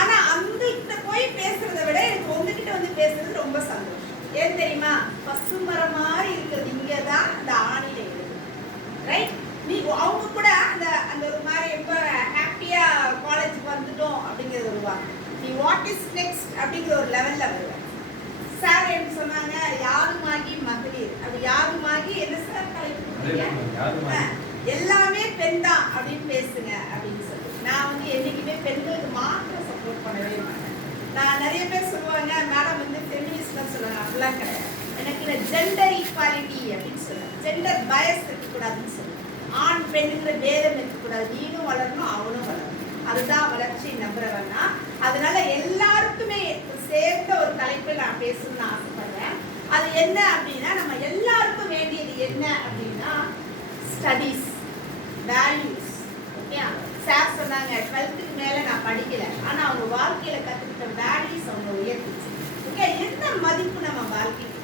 ஆனா அந்த கிட்ட போய் பேசுறதை விட எனக்கு உங்ககிட்ட வந்து பேசுறது ரொம்ப சந்தோஷம். ஏன் தெரியுமா? பசுமரம் மாதிரி இருக்கிறது இங்கதான் அந்த ஆணில இருக்குது. ரைட்? நீ அவங்க கூட அந்த அந்த ஒரு மாதிரி ரொம்ப ஹாப்பியா காலேஜுக்கு வந்துட்டோம் அப்படிங்கிறது வருவாங்க. நீ வாட் இஸ் நெக்ஸ்ட் அப்படிங்கிற ஒரு லெவல்ல வருவேன். சார் என்ன சொன்னாங்க? யாருமாகி மகளிர். அப்படி யாருமாகி என்ன சார் தலைப்பு? எல்லாமே பெண் தான் அப்படின்னு பேசுங்க அப்படின்னு சொல்லி. நான் வந்து என்னைக்குமே பெண்களுக்கு மாத்திரம் சப்போர்ட் பண்ணவே மாட்டேன். நான் நிறைய பேர் சொல்லுவாங்க மேடம் வந்து ஃபெமினிஸ்ட்னு சொல்லுவாங்க. அப்படிலாம் கிடையாது. எனக்கு ஜெண்டர் ஈக்வாலிட்டி அப்படின்னு சொல்லுவேன். ஜெண்டர் பயஸ் இருக்கக்கூடாதுன்னு சொல்லுவேன். ஆண் பெண்ணுங்கிற பேதம் இருக்கக்கூடாது. நீனும் வளரணும், அவனும் வளரணும். அதுதான் வளர்ச்சி நம்புறவன்னா. அதனால எல்லாருக்குமே சேர்ந்த ஒரு தலைப்பில் நான் பேசணும்னு ஆசைப்படுறேன். அது என்ன அப்படின்னா, நம்ம எல்லாருக்கும் வேண்டியது என்ன அப்படின்னா ஸ்டடீஸ், வேல்யூஸ். ஓகே, சார் சொன்னாங்க 12th மேலே நான் படிக்கல, ஆனால் அவங்க வாழ்க்கையில் கற்றுக்கிட்ட வேல்யூஸ் அவங்க உயர்த்துச்சு. ஓகே, என்ன மதிப்பு நம்ம வாழ்க்கைக்கு?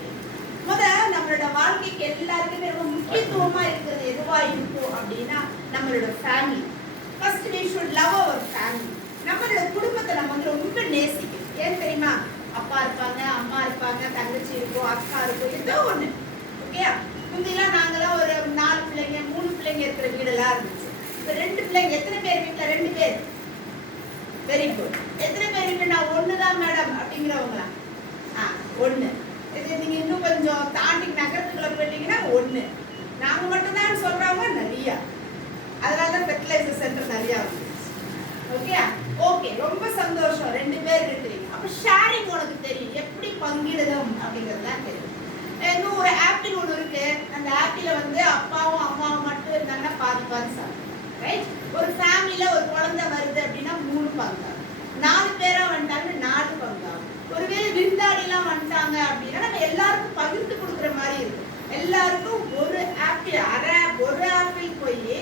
நம்மளோட வாழ்க்கைக்கு எல்லாருக்குமே ரொம்ப முக்கியத்துவமாக இருக்கிறது எதுவாக இருக்கும் அப்படின்னா நம்மளோட family. First we should love our family. நம்மளோட குடும்பத்தை நம்ம வந்து ரொம்ப நேசிக்கணும். ஏன் தெரியுமா? அப்பா இருப்பாங்க, அம்மா இருப்பாங்க, தங்கச்சி இருக்கும், அக்கா இருக்கும், ஏதோ ஒன்று. ஓகே, முந்திலாம் நாங்களாம் ஒரு 4 பிள்ளைங்க 3 பிள்ளைங்க இருக்கிற வீடெல்லாம் இருந்துச்சு. இப்போ 2 பிள்ளைங்க. எத்தனை பேர் வீட்டில்? 2 பேர். Very good. எத்தனை பேர் வீட்டில்? நான் 1 தான் மேடம் அப்படிங்கிறவங்களா? 1. இது நீங்கள் இன்னும் கொஞ்சம் தாண்டி நகரத்துக்குள்ள போயிட்டீங்கன்னா 1. நாங்கள் மட்டும்தான் சொல்கிறவங்க நிறையா. அதனால தான் ஃபெர்டிலைசர் சென்டர் நிறையா வந்துச்சு. ஓகே ஓகே, ரொம்ப சந்தோஷம். 2 பேர் இருக்கிறீங்க. அப்போ ஷேரிங் உனக்கு தெரியும், எப்படி பங்கிடுதம் அப்படிங்கிறதுலாம் தெரியும். இன்னும் ஒரு ஆப்பிள் ஒன்று இருக்கு. அந்த ஆப்பிளை வந்து அப்பாவும் அம்மாவும் மட்டும் இருந்தாங்கன்னா பாதி சாப்பிடும். ரைட்? ஒரு ஃபேமிலியில ஒரு குழந்தை வருது அப்படின்னா 3 பங்காகும். 4 பேரா வந்துட்டாங்கன்னா 4 பங்காகும். ஒருவேளை விருந்தாடிலாம் வந்துட்டாங்க அப்படின்னா நம்ம எல்லாருக்கும் பகிர்ந்து கொடுக்குற மாதிரி இருக்கும். எல்லாருக்கும் ஒரு ஆப்பிள், ஒரு ஆப்பிள் போய்,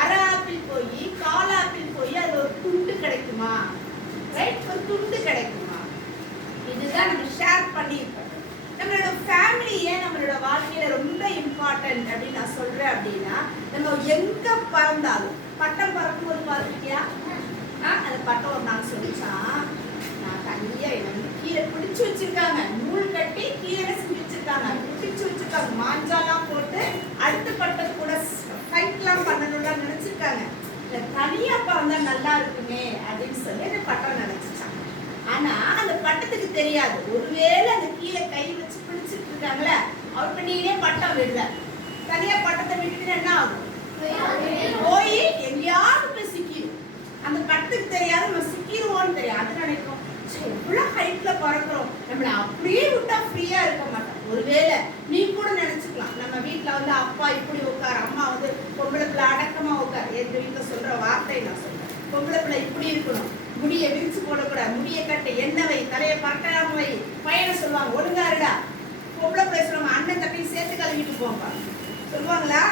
அரை ஆப்பிள் போய், 1/4 ஆப்பிள் போய் அது ஒரு துண்டு கிடைக்குமா? ரைட்? ஒரு துண்டு கிடைக்குமா? இதுதான் நம்ம ஷேர் பண்ணியிருக்கோம். நம்மளோட ஃபேமிலி ஏன் நம்மளோட வாழ்க்கையில ரொம்ப இம்பார்ட்டன்ட் அப்படின்னு நான் சொல்றேன் அப்படின்னா, நம்ம எங்க பறந்தாலும், பட்டம் பறக்கும்போது பார்த்துக்கிட்டியா? அந்த பட்டம் ஒரு நாள் சொல்லிச்சான், நான் தனியா என்ன வந்து கீழே பிடிச்சு வச்சிருக்காங்க, நூல் கட்டி கீழே செஞ்சு வச்சிருக்காங்க, பிடிச்சு வச்சிருக்காங்க, மாஞ்சாலாம் போட்டு அடுத்த பட்டத்து கூட ஃபைட்லாம் பண்ணணும்லாம் நினைச்சிருக்காங்க. இல்லை தனியா பறந்தா நல்லா இருக்குமே அப்படின்னு சொல்லி அந்த பட்டம் நினைச்சிட்டாங்க. ஆனா அந்த பட்டத்துக்கு தெரியாது, ஒருவேளை அந்த கீழே கை வச்சு பிடிச்சிட்டு இருக்காங்களே அவர் பண்ணியே பட்டம் விடல. தனியா பட்டத்தை விட்டுட்டு என்ன ஆகும்? போய் எங்கேயாவது போய் சிக்கிடும். அந்த பட்டத்துக்கு தெரியாது, நம்ம சிக்கிடுவோம்னு தெரியாது. அது நினைக்கும் எவ்வளவு ஹைட்ல பறக்கிறோம், நம்மள அப்படியே விட்டா ஃப்ரீயா இருக்க மாட்டோம். ஒருவேளை நீ கூட நினைச்சுக்கலாம், நம்ம வீட்டுல வந்து அப்பா இப்படி உட்கார், அம்மா வந்து பொம்பளை பிள்ளை அடக்கமா உட்கார். எங்க வீட்டுல சொல்ற வார்த்தை நான் சொல்றேன், பொம்பளை பிள்ளை இப்படி இருக்கணும், முடிய விரிச்சு போடக்கூடாது, முடிய கட்ட, எண்ணெய் வை, தலையை பறக்காம வை, பையனை சொல்லுவாங்க ஒழுங்கா இருடா. பொம்பளை பிள்ளை சொல்லுவாங்க அண்ணன் தட்டையும் சேர்த்து கழுவிட்டு போப்பா சொல்லுவாங்களா?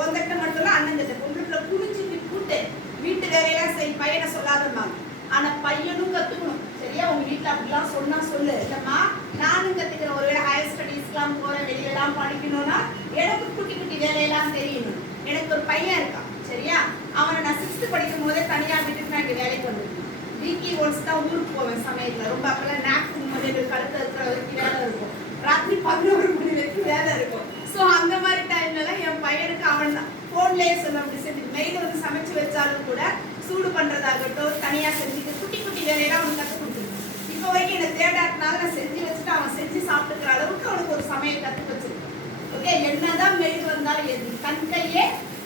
உன் தட்டை மட்டும் அண்ணன் தட்டை. பொம்பளை பிள்ளை குடிச்சு கூட்டு வீட்டு வேலையெல்லாம் சரி, பையனை சொல்லாதம்பாங்க. ஆனா பையனும் கத்துக்கணும். சரியா? உங்க வீட்டுல அப்படிலாம் சொன்னா சொல்லு. இல்லம்மா நானும் கத்துக்கிறேன், ஒருவேளை ஹையர் ஸ்டடீஸ்லாம் போறேன், வெளியெல்லாம் படிக்கணும்னா எனக்கு குட்டி குட்டி வேலையெல்லாம் தெரியணும். எனக்கு ஒரு பையன் இருக்கான், சரியா? அவனை நான் 6th படிக்கும் போதே தனியா விட்டுட்டு நான் இங்க வேலைக்கு வந்துருக்கேன். வீக்லி ஒன்ஸ் தான் ஊருக்கு போவேன் சமையல்ல. ரொம்ப அப்பெல்லாம் நாப்கின் முதல் கழுத்து இருக்கிற வரைக்கும் வேலை இருக்கும், ராத்திரி 11 மணி வரைக்கும் வேலை இருக்கும். ஸோ அந்த மாதிரி டைம்லலாம் என் பையனுக்கு அவன் தான் ஃபோன்லேயே சொல்ல அப்படி செஞ்சு மெயில் வந்து சமைச்சு வச்சாலும் கூட சூடு பண்றதாகட்டும் தனியாக செஞ்சுட்டு குட்டி குட்டி வேலையெல்லாம் அவனுக்கு கற்றுக் கொடுத்துருக்கேன். இப்போ வரைக்கும் என்னை தேடாட்டினால நான் செஞ்சு வச்சுட்டு அவன் செஞ்சு சாப்பிட்டுக்கிற அளவுக்கு அவனுக்கு ஒரு சமையல் கற்றுக் வச்சிருக்கேன். ஓகே, என்னதான் மெயில் வந்தாலும் எது கண் கையே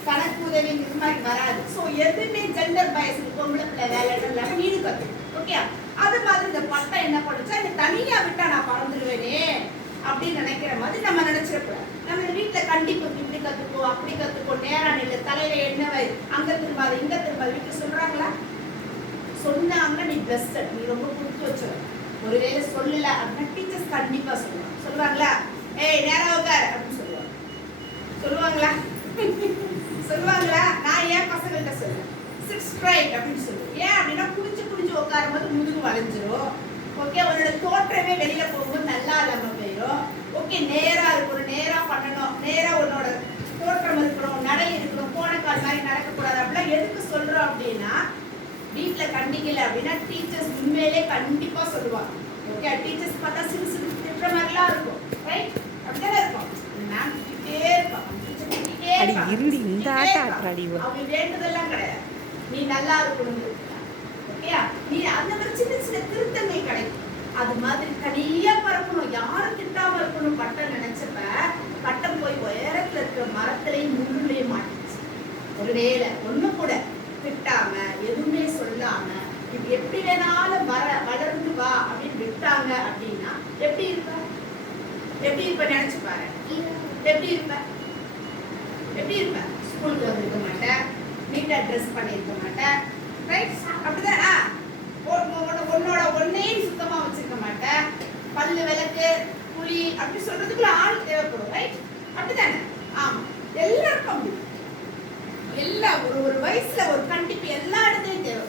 கணக்கு உதவிங்கிற மாதிரி வராது. ஸோ எதுவுமே ஜெண்டர் பயஸ், பொம்பளை பிள்ளை வேலை இல்லாமல் நீடு கற்று. ஓகே, அது மாதிரி இந்த பட்டம் என்ன பண்ணுச்சா, இந்த தனியாக விட்டா நான் பறந்துடுவேனே அப்படின்னு நினைக்கிற மாதிரி நம்ம நினைச்சிடக்கூடாது. நம்ம வீட்டில் கண்டிப்பு இப்படி கற்றுக்கோ, அப்படி கற்றுக்கோ, நேரம் இல்லை, தலையில என்ன வை, அங்கே திரும்பாது இங்கே திரும்பாது வீட்டில் சொல்கிறாங்களா? சொன்னாங்கன்னா நீ பெஸ்ட், நீ ரொம்ப கொடுத்து வச்சுருவேன். ஒருவேளை சொல்லல அப்படின்னா டீச்சர்ஸ் கண்டிப்பாக சொல்லுவாங்க. சொல்லுவாங்களா? ஏய் நேரம் உட்கார் அப்படின்னு சொல்லுவாங்க. சொல்லுவாங்களா? சொல்லுவாங்களா? நான் ஏன் பசங்கள்கிட்ட சொல்லுவேன் சிட் ஸ்ட்ரைட் அப்படின்னு சொல்லுவேன். ஏன் அப்படின்னா குடிச்சு உட்காரும் போது முதுகு வளைஞ்சிரும். ஓகே, உன்னோட தோற்றமே வெளியில போகும்போது நல்லா இல்லாம போயிடும். ஓகே, நேரா இருக்கணும், நேரா பண்ணணும், நேரா உன்னோட தோற்றம் இருக்கணும், நடை இருக்கணும், போன கால் மாதிரி நடக்கக்கூடாது. அப்படிலாம் எதுக்கு சொல்றோம் அப்படின்னா, பி வீட்டில் கண்டிக்கல அப்படின்னா டீச்சர்ஸ் உண்மையிலே கண்டிப்பா சொல்லுவாங்க. ஓகே, டீச்சர்ஸ் பார்த்தா சிறு சிறு திட்டுற மாதிரிலாம் இருக்கும். ரைட், அப்படிதானே இருக்கும். மேம் திட்டிட்டே இருப்பாங்க, டீச்சர் திட்டிட்டே இருப்பாங்க. அவங்க வேண்டதெல்லாம் கிடையாது, நீ நல்லா இருக்கணும். ஓகே, நீ அந்த மாதிரி சின்ன சின்ன திருத்தங்கள் கிடைக்கும். அது மாதிரி தனியா பறக்கணும், யாரும் திட்டாம இருக்கணும் பட்டம் நினைச்சப்ப பட்டம் போய் உயரத்துல இருக்கிற மரத்திலையும் முள்ளுலையும் மாட்டிச்சு. ஒருவேளை ஒண்ணு கூட திட்டாம எதுவுமே சொல்லாம இது எப்படி வேணாலும் வளர்ந்து வா அப்படின்னு விட்டாங்க அப்படின்னா எப்படி இருப்ப? எப்படி இருப்ப நினைச்சு பாரு. எப்படி இருப்ப? எப்படி இருப்ப? ஸ்கூலுக்கு வந்திருக்க மாட்டேன், நீட்டா ட்ரெஸ் பண்ணிருக்க மாட்டேன். ரைட், அப்படிதான். உன்னோட ஒன்னையும் சுத்தமா வச்சிருக்க மாட்டேன். பல்லு விளக்கு புளி அப்படி சொல்றதுக்குள்ள ஆள் தேவைப்படும். ரைட், அப்படிதானே? ஆமா, எல்லாருக்கும் அப்படி. எல்லா ஒரு வயசுல ஒரு கண்டிப்பு எல்லா இடத்துலயும் தேவை.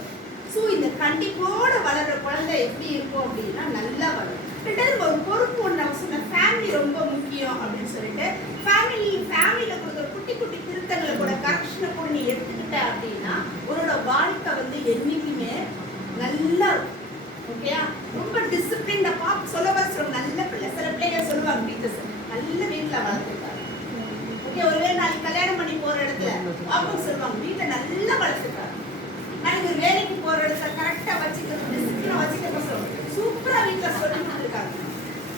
ஸோ இந்த கண்டிப்போட வளர்ற குழந்தை எப்படி இருக்கும் அப்படின்னா நல்லா வளரும். ரெண்டாவது ஒரு பொறுப்பு ஒன்று நான் சொன்ன, ஃபேமிலி ரொம்ப முக்கியம் அப்படின்னு சொல்லிட்டு ஃபேமிலியில கொடுக்குற குட்டி குட்டி திருத்தங்களை கூட கரெக்ஷனை கூட நீ எடுத்துக்கிட்ட அப்படின்னா உன்னோட வாழ்க்கை வந்து என்னைக்குமே நல்லா இருக்கும். ஓகேயா, ரொம்ப டிசிப்ளின் பார்த்து சொல்ல சொல்லுவாங்க. நல்ல பிள்ளை, சில பிள்ளைகள் சொல்லுவாங்க டீச்சர்ஸ் நல்ல வீட்டில் வளர்த்துருக்காங்க. ஓகே, ஒருவேளை நாளைக்கு கல்யாணம் பண்ணி போற இடத்துல அவங்க சொல்லுவாங்க வீட்டை நல்லா வளர்த்துருக்காங்க. நாளைக்கு ஒரு வேலைக்கு போற இடத்துல கரெக்டா வச்சுக்கிறது, டிசிப்ளினா வச்சுக்க சொல்லுவாங்க. சூப்பரா வீட்டில் சொல்லி கொடுத்துருக்காங்க,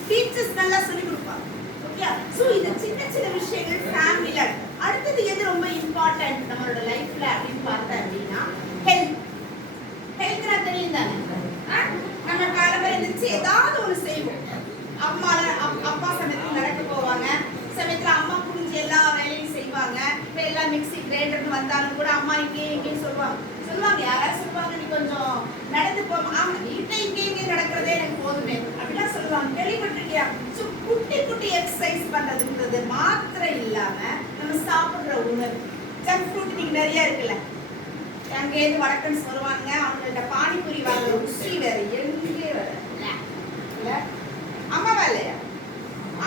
டீச்சர்ஸ் நல்லா சொல்லி கொடுப்பாங்க. ஓகே, ஸோ இந்த சின்ன சின்ன விஷயங்கள் ஃபேமிலியில. அடுத்தது எது ரொம்ப இம்பார்ட்டன்ட் நம்மளோட லைஃப்ல அப்படின்னு பார்த்தேன் அப்படின்னா ஹெல்த். ஹெல்த்னா தெரியும் தானே, நம்ம காலம்பரை இருந்துச்சு ஏதாவது ஒன்று செய்வோம். அப்பா சமயத்தில் நடக்க போவாங்க, சமயத்தில் அம்மா புரிஞ்சு எல்லா வேலையும் செய்வாங்க. இப்போ எல்லாம் மிக்சி கிரைண்டர்னு வந்தாலும் கூட அம்மா இங்கேயும் இங்கேயும் சொல்லுவாங்க. யாராவது சொல்லுவாங்க நீ கொஞ்சம் நடந்து போமா. ஆமா, வீட்டில் இங்கேயும் நடக்கிறதே எனக்கு போதுமே அப்படிலாம் சொல்லுவாங்க. கேள்விப்பட்டிருக்கியா? ஸோ குட்டி குட்டி எக்ஸசைஸ் பண்றதுன்றது மாத்திரம் இல்லாம நம்ம சாப்பிடுற உணவு, ஜங்க் ஃபுட் இன்னைக்கு நிறைய இருக்குல்ல. அங்கேருந்து வடக்கன்ஸ் வருவாங்க, அவங்கள்ட்ட பானிபூரி வாங்குற ருசி வேற எங்கே வர இல்ல. அம்மா வேலையா?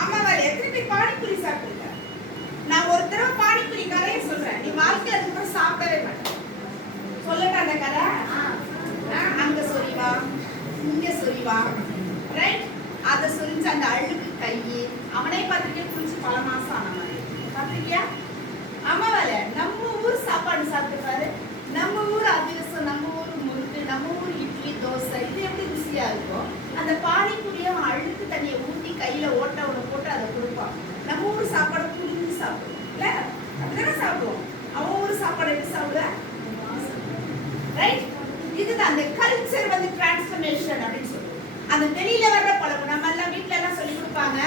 அம்மா வேலை. எத்தனை பேர் பானிபூரி சாப்பிட்டுருக்க? நான் ஒரு தடவை பானிபூரி கதையை சொல்றேன், நீ வாழ்க்கையில அதுக்கப்புறம் சாப்பிடவே மாட்டேன். சொல்லட்டா அந்த கதை? அங்க சொரிவா, இங்க சொரிவா. ரைட், அதை சொரிஞ்சு அந்த அழுக்கு கை அவனே பார்த்துருக்கே குளிச்சு பல மாசம் ஆன மாதிரி பார்த்துருக்கியா? அம்மா வேலை. நம்ம ஊர் சாப்பாடு சாப்பிட்டுருப்பாரு, நம்ம ஊர் அதிரசம், நம்ம ஊர் முறுக்கு, நம்ம ஊர் இட்லி தோசை, இது எப்படி ருசியா இருக்கும். அந்த பானிபூரியை அவன் அழுக்கு தண்ணியை ஊற்றி கையில ஓட்ட ஒன்று போட்டு அதை கொடுப்பான். நம்ம ஊர் சாப்பாடு புரிஞ்சு சாப்பிடுவோம் இல்ல, அப்படிதானே சாப்பிடுவோம். அவன் ஊர் சாப்பாடு எப்படி சாப்பிடுவ? ரைட், இதுதான் அந்த கல்ச்சர் வந்து டிரான்ஸ்ஃபர்மேஷன் அப்படின்னு சொல்லுவோம். அந்த வெளியில வர்ற பழக்கம் நம்ம எல்லாம் வீட்டுல எல்லாம் சொல்லி கொடுப்பாங்க,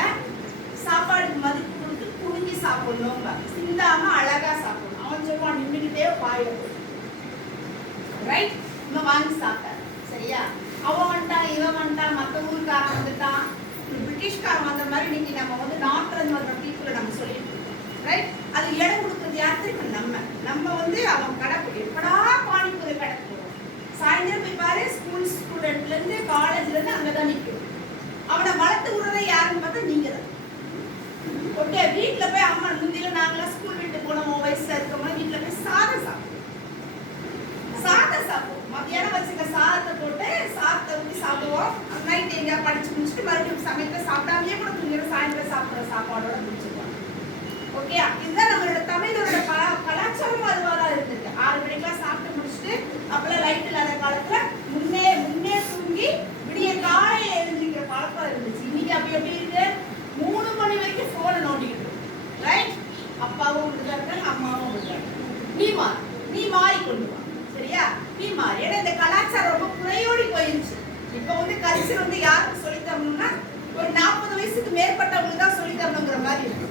சாப்பாடுக்கு மதிப்பு கொடுத்து புரிஞ்சு சாப்பிடணும், சிந்தாம அழகா சாப்பிடணும். அவன் சொல்லுவான் நின்றுகிட்டே பாயிடும். ரைட், இவன் வாங்கி சாப்பிட்டான். சரியா, அவன் வந்துட்டான், இவன் வந்துட்டான், மற்ற ஊருக்காரன் வந்துட்டான், பிரிட்டிஷ்காரன் வந்த மாதிரி இன்னைக்கு நம்ம வந்து நார்த்ல இருந்து வர்ற பீப்புளை நம்ம சொல்லிட்டு இருக்கோம். ரைட், அது இடம் கொடுக்குறது யாருக்கு? நம்ம வந்து அவன் கடை எப்படா பானிபூரி கடை போவோம். சாயந்தரம் போய் பாரு, ஸ்கூல் ஸ்டூடெண்ட்ல இருந்து காலேஜ்ல இருந்து அங்கதான் நிற்கும். அவனை வளர்த்து விடுறதே யாருன்னு பார்த்தா நீங்க தான். ஓகே, வீட்டுல போய் அம்மா முந்தியில நாங்களாம் ஸ்கூல் விட்டு போனோம் வயசுல இருக்கோம், வீட்டுல போய் சாதம் சாப்பிடுவோம். மத்தியானம் வச்சுக்க சாதத்தை போட்டு சாதத்தை ஊற்றி சாப்பிடுவோம். நைட் எங்கேயா படிச்சு முடிச்சுட்டு மறுபடியும் சமயத்தை சாப்பிடாமையே கூட தூங்கிடும். சாயந்தரம் சாப்பிட்ற சாப்பாடோட முடிச்சுக்குவோம். ஓகே, இதுதான் நம்மளோட தமிழோட கலாச்சாரம் அதுவாக இருந்திருக்கு. 6 மணிக்கெல்லாம் சாப்பிட்டு முடிச்சுட்டு அப்பெல்லாம் லைட் இல்லாத காலத்துல முன்னே தூங்கி விடிய காலையில எழுந்திருக்கிற பழக்கம் இருந்துச்சு. இன்னைக்கு அப்படி எப்படி இருக்கு? 3 மணி வரைக்கும் போனை நோண்டிக்கிட்டு. ரைட், அப்பாவும் விடுறாங்க, அம்மாவும் விடுறாங்க. நீ மாறி கொண்டு வா. சரியா, நீ மாறி. ஏன்னா இந்த கலாச்சாரம் ரொம்ப குறையோடி போயிருச்சு. இப்ப வந்து கல்ச்சர் வந்து யாருக்கு சொல்லி தரணும்னா ஒரு 40 வயசுக்கு மேற்பட்டவங்களுக்கு தான் சொல்லி தரணுங்கிற மாதிரி இருக்கு.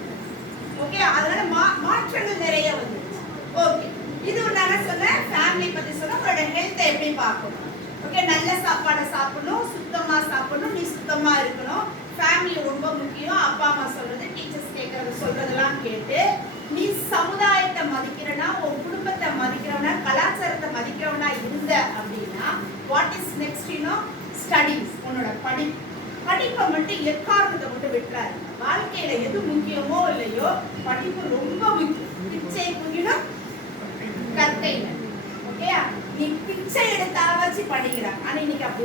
ஓகே, அதனால மாற்றங்கள் நிறைய வந்துருச்சு. ஓகே, இது நான் சொன்னேன் ஃபேமிலி பத்தி சொன்ன. உங்களோட ஹெல்த்தை எப்படி பார்க்கணும்? ஓகே, நல்ல சாப்பாடை சாப்பிடணும், சுத்தமா சாப்பிடணும், நீ சுத்தமா இருக்கணும். ஃபேமிலி ரொம்ப முக்கியம். அப்பா அம்மா சொல்றது, டீச்சர்ஸ் கேட்கறது, சொல்றதெல்லாம் கேட்டு நீ சமுதாயத்தை மதிக்கிறனா, உன் குடும்பத்தை மதிக்கிறவனா, கலாச்சாரத்தை மதிக்கிறவனா இருந்த அப்படின்னா வாட் இஸ் நெக்ஸ்ட்? ஸ்டடீஸ். உன்னோட படிப்பை மட்டும் எக்காரணத்தை மட்டும் விட்டுறாரு. வாழ்க்கையில எது முக்கியமோ இல்லையோ படிப்பு ரொம்ப முக்கியம். பிச்சை புகினும் கற்கை. ஓகே, நீ பிச்சை எடுத்தாவது வச்சு படிக்கிறாங்க. ஆனா இன்னைக்கு அப்படி